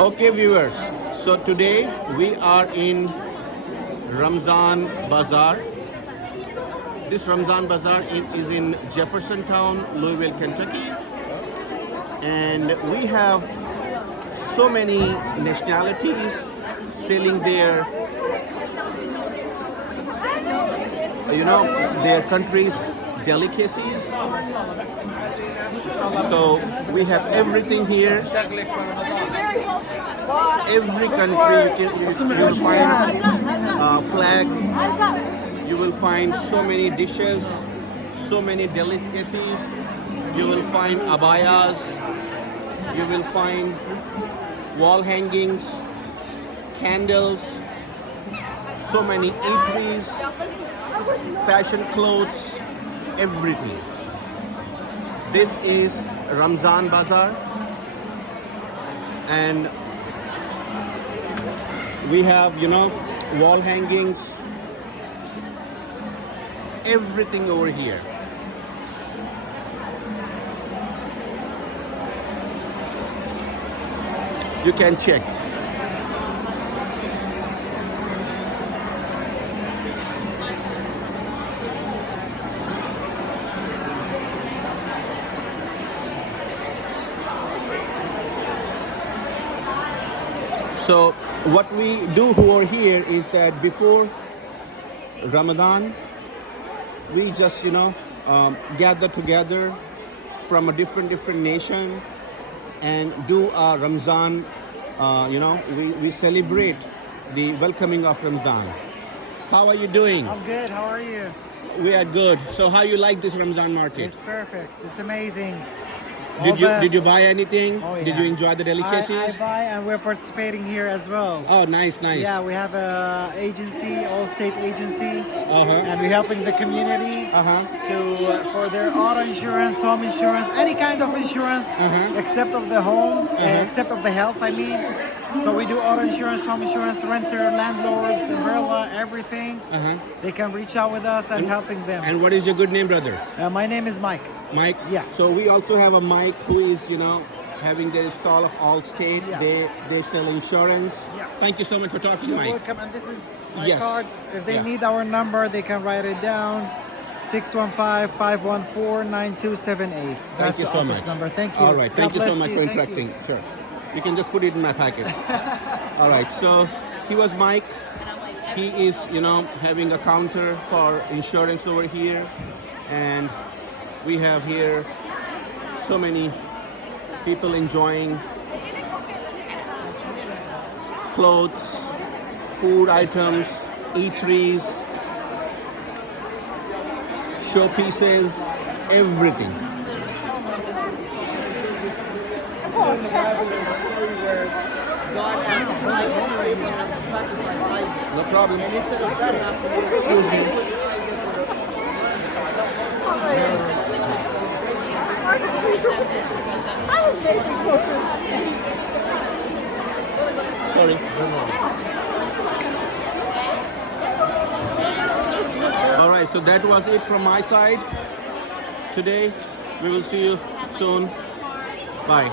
Okay, viewers. So today we are in Ramadan Bazaar. This Ramadan Bazaar is in Jeffersontown, Louisville, Kentucky. And we have so many nationalities selling their, their country's delicacies. So we have everything here. Every country you will find flag. You will find so many dishes, so many delicacies. You will find abayas. You will find wall hangings, candles, so many eateries, fashion clothes, everything. This is Ramadan Bazaar, and we have, wall hangings, everything over here. You can check. So what we do over here is that before Ramadan, we just gather together from a different nation and do a Ramzan. We celebrate the welcoming of Ramadan. How are you doing? I'm good. How are you? We are good. So how you like this Ramadan market? It's perfect. It's amazing. Did you buy anything? Oh, yeah. Did you enjoy the delicacies? I buy, and we're participating here as well. Oh, nice. Yeah, we have a agency, all-state agency, Uh-huh. and we're helping the community Uh-huh. for their auto insurance, home insurance, any kind of insurance, except of the home, except of the health. I mean, so we do auto insurance, home insurance, renter, landlords, umbrella, everything. They can reach out with us and helping them. And what is your good name, brother? My name is Mike. Mike? Yeah. So we also have a Mike who is, having their stall of Allstate. Yeah. They sell insurance. Yeah. Thank you so much for talking, You're Mike. welcome. And this is my Yes. card. If they Yeah. need our number, they can write it down. 615-514-9278. That's you the so office much. number. Thank you. All right. Thank God you so bless much you. for Thank interacting. you. Sure. You can just put it in my packet. All right. So he was Mike. He is, having a counter for insurance over here. And we have here so many people enjoying clothes, food items, eateries, showpieces, everything. No problem. Excuse me. Sorry. All right, so that was it from my side today. We will see you soon. Bye.